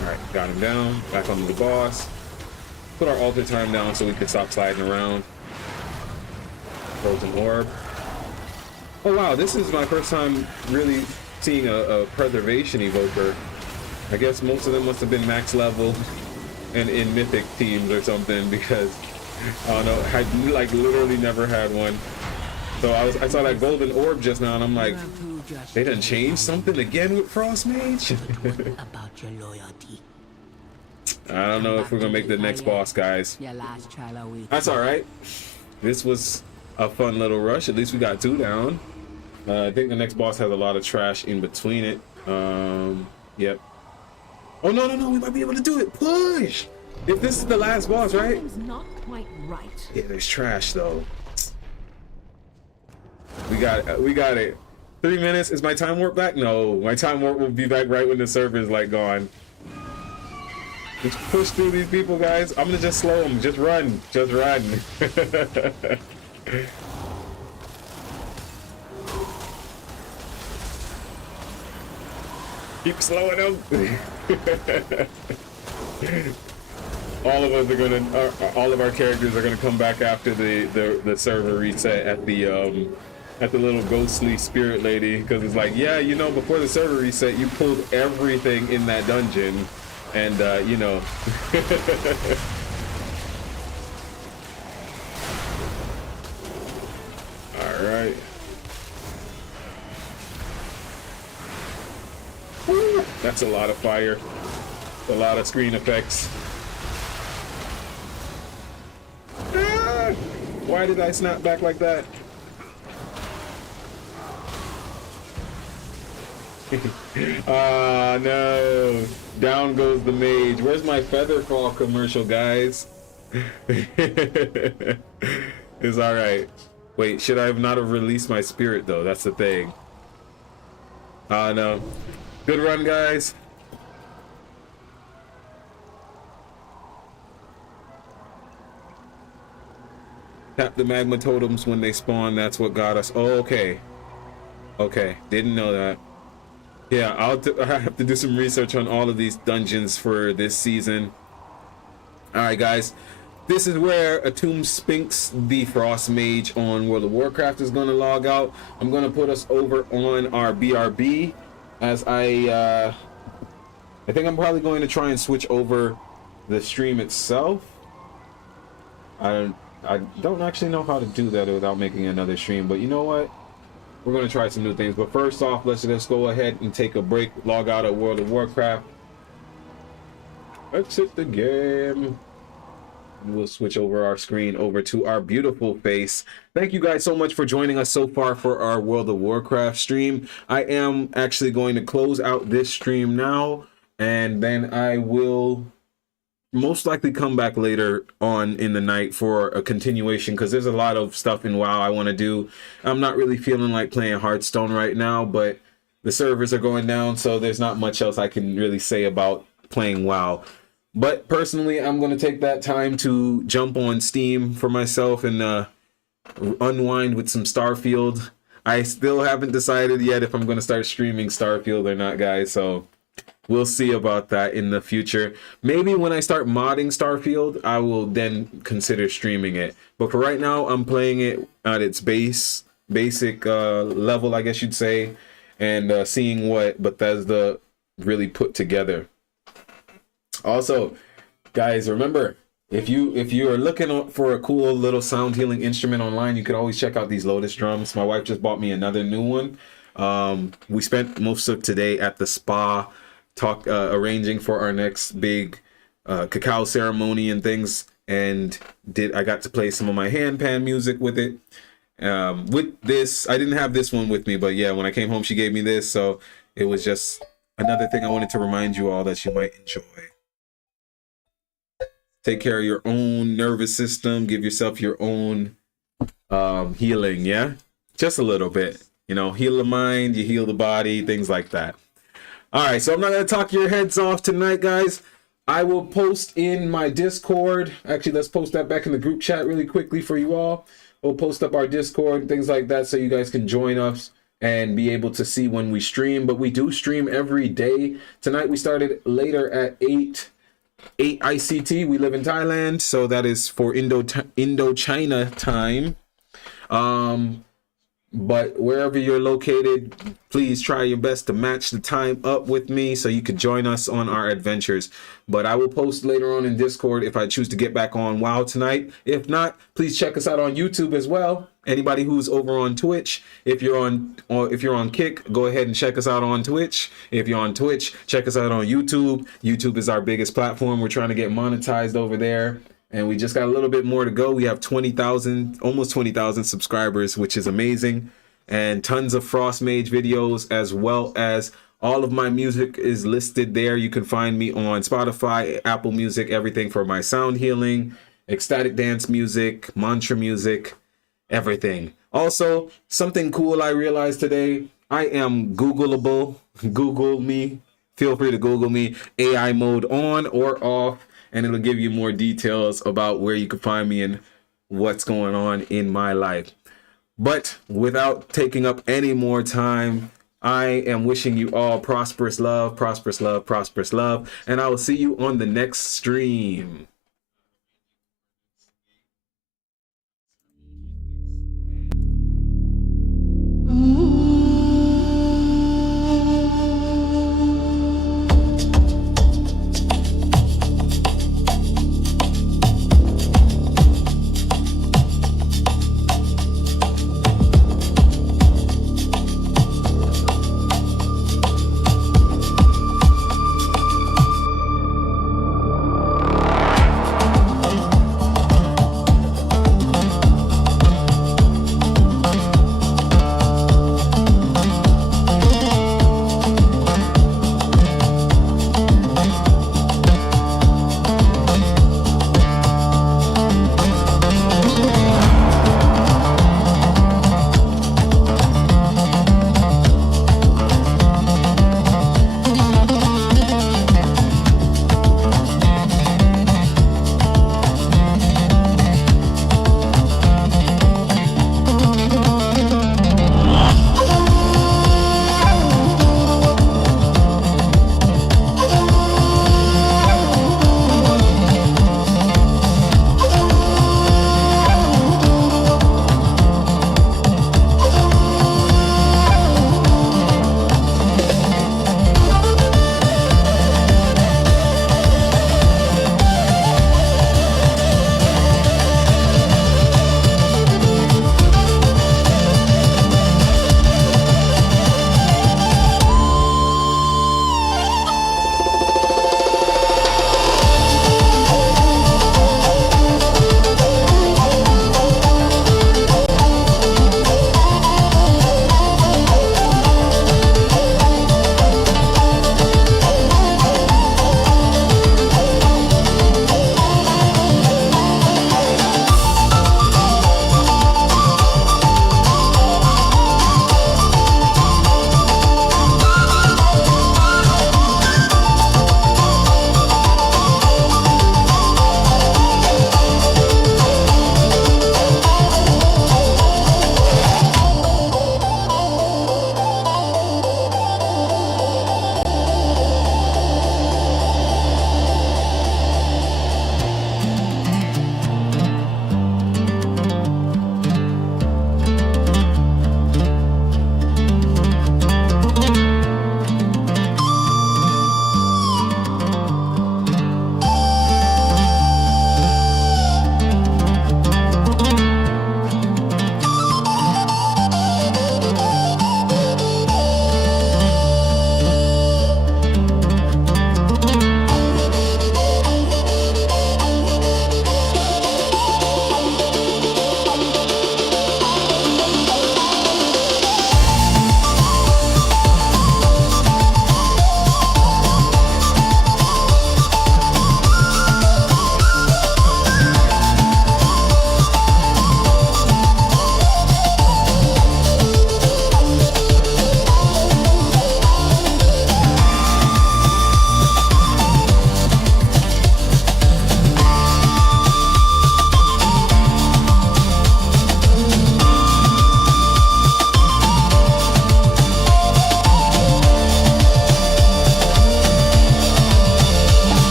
All right, got him down. Back onto the boss. Put our altar time down so we can stop sliding around. Frozen orb. Oh wow, this is my first time really seeing a preservation evoker. I guess most of them must have been max level and in mythic teams or something, because I don't know, I like literally never had one. So I saw that golden orb just now and I'm like, they done changed something again with Frost Mage? About your loyalty. I don't know if we're gonna make the next boss, guys. That's alright. This was a fun little rush. At least we got 2 down. I think the next boss has a lot of trash in between it. Yep. Oh no, we might be able to do it. Push! If this is the last boss, right? Not quite right. Yeah, there's trash though. We got it. 3 minutes. Is my time warp back? No, my time warp will be back right when the server is like gone. Just push through these people, guys. I'm gonna just slow them. Just run. Just run. Keep slowing them. All of us are gonna, all of our characters are gonna come back after the server reset at the little ghostly spirit lady, because it's like, yeah, you know, before the server reset, you pulled everything in that dungeon, and you know. All right. Woo, that's a lot of fire, a lot of screen effects. Ah, why did I snap back like that? Ah, no. Down goes the mage. Where's my Featherfall commercial, guys? It's alright. Wait, should I not have released my spirit, though? That's the thing. No. Good run, guys. Tap the magma totems when they spawn. That's what got us. Oh, okay. Okay, didn't know that. Yeah, I have to do some research on all of these dungeons for this season. All right, guys. This is where Atum Sphinx, the Frost Mage on World of Warcraft, is going to log out. I'm going to put us over on our BRB, as I think I'm probably going to try and switch over the stream itself. I don't actually know how to do that without making another stream, but you know what? We're going to try some new things. But first off, let's just go ahead and take a break, log out of World of Warcraft. Exit the game. We'll switch over our screen over to our beautiful face. Thank you guys so much for joining us so far for our World of Warcraft stream. I am actually going to close out this stream now, and then I will most likely come back later on in the night for a continuation, because there's a lot of stuff in WoW I want to do. I'm not really feeling like playing Hearthstone right now, but the servers are going down, so there's not much else I can really say about playing WoW. But personally, I'm going to take that time to jump on Steam for myself and unwind with some Starfield. I still haven't decided yet if I'm going to start streaming Starfield or not, guys, so we'll see about that in the future. Maybe when I start modding Starfield, I will then consider streaming it. But for right now, I'm playing it at its basic level, I guess you'd say, and seeing what Bethesda really put together. Also, guys, remember, if you are looking for a cool little sound healing instrument online, you could always check out these Lotus drums. My wife just bought me another new one. We spent most of today at the spa arranging for our next big cacao ceremony and things, and I got to play some of my handpan music with it. With this, I didn't have this one with me, but yeah, when I came home, she gave me this, so it was just another thing I wanted to remind you all that you might enjoy. Take care of your own nervous system. Give yourself your own healing, yeah? Just a little bit. You know, heal the mind, you heal the body, things like that. All right, so I'm not going to talk your heads off tonight, guys. I will post in my Discord. Actually, let's post that back in the group chat really quickly for you all. We'll post up our Discord, things like that, so you guys can join us and be able to see when we stream. But we do stream every day. Tonight we started later at 8 ICT. We live in Thailand, so that is for Indochina time. But wherever you're located, please try your best to match the time up with me so you could join us on our adventures. But I will post later on in Discord if I choose to get back on WoW tonight. If not, please check us out on YouTube as well. Anybody who's over on Twitch, if you're on Kick, go ahead and check us out on Twitch. If you're on Twitch, check us out on YouTube. YouTube is our biggest platform. We're trying to get monetized over there, and we just got a little bit more to go. We have 20,000, almost 20,000 subscribers, which is amazing, and tons of Frost Mage videos, as well as all of my music is listed there. You can find me on Spotify, Apple Music, everything for my sound healing, ecstatic dance music, mantra music, everything. Also, something cool I realized today, I am Googleable. Google me. Feel free to Google me. AI mode on or off, and it'll give you more details about where you can find me and what's going on in my life. But without taking up any more time, I am wishing you all prosperous love, prosperous love, prosperous love, and I will see you on the next stream.